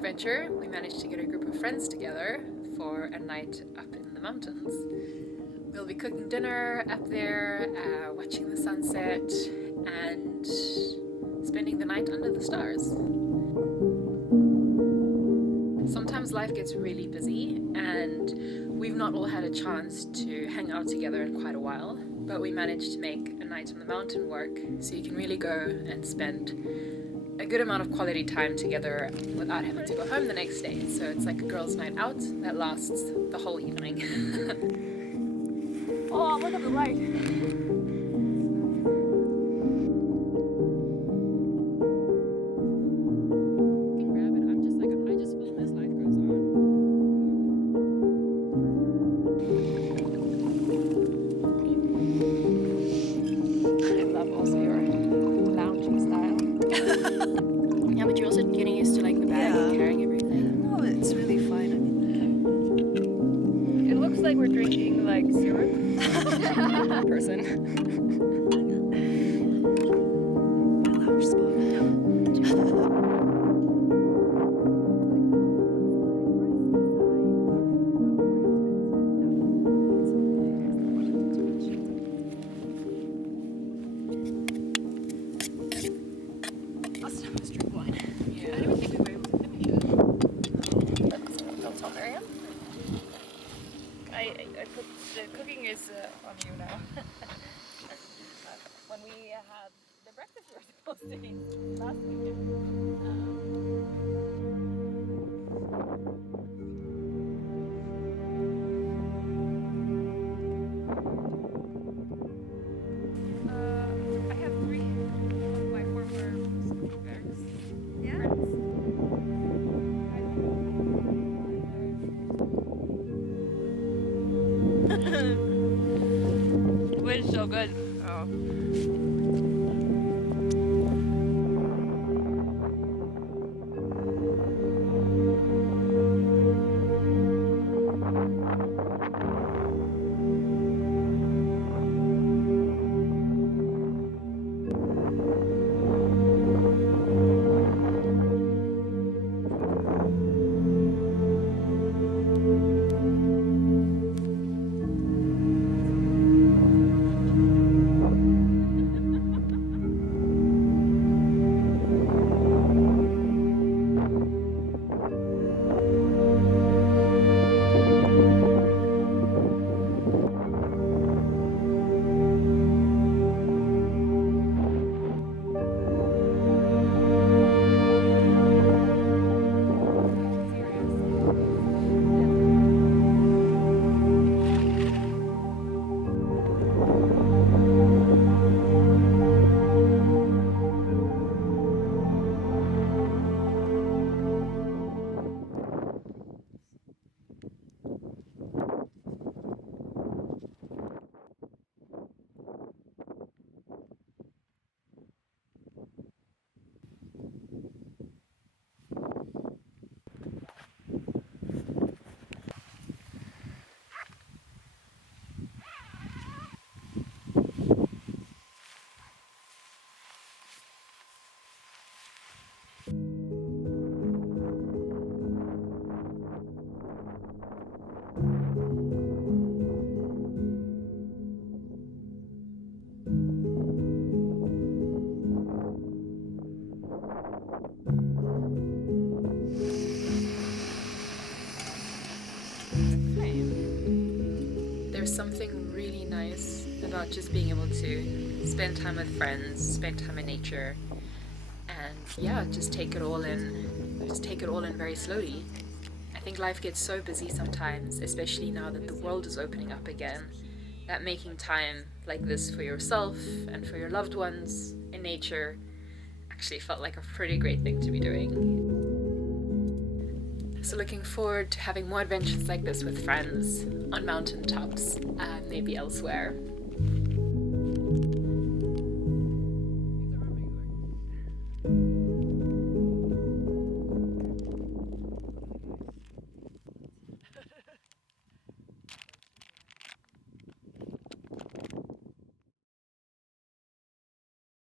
adventure, we managed to get a group of friends together for a night up in the mountains. We'll be cooking dinner up there, watching the sunset, and spending the night under the stars. Sometimes life gets really busy, and we've not all had a chance to hang out together in quite a while, but we managed to make a night on the mountain work, so you can really go and spend a good amount of quality time together without having to go home the next day. So it's like a girls' night out that lasts the whole evening. Oh, look at the light. Yeah, but you're also getting used to like the bag and carrying everything. No, it's really fine. I mean, It looks like we're drinking like syrup. Person. lounge spot. Last time was drink wine. Yeah. I don't think we were able to finish it. Don't tell Miriam. I put the cooking is on you now. When we had the breakfast we were supposed to eat last weekend. I have 3 of my former friends. It was so good. Oh. There's something really nice about just being able to spend time with friends, spend time in nature, and yeah, just take it all in. Just take it all in very slowly. I think life gets so busy sometimes, especially now that the world is opening up again, that making time like this for yourself and for your loved ones in nature actually felt like a pretty great thing to be doing. So looking forward to having more adventures like this with friends on mountaintops and maybe elsewhere.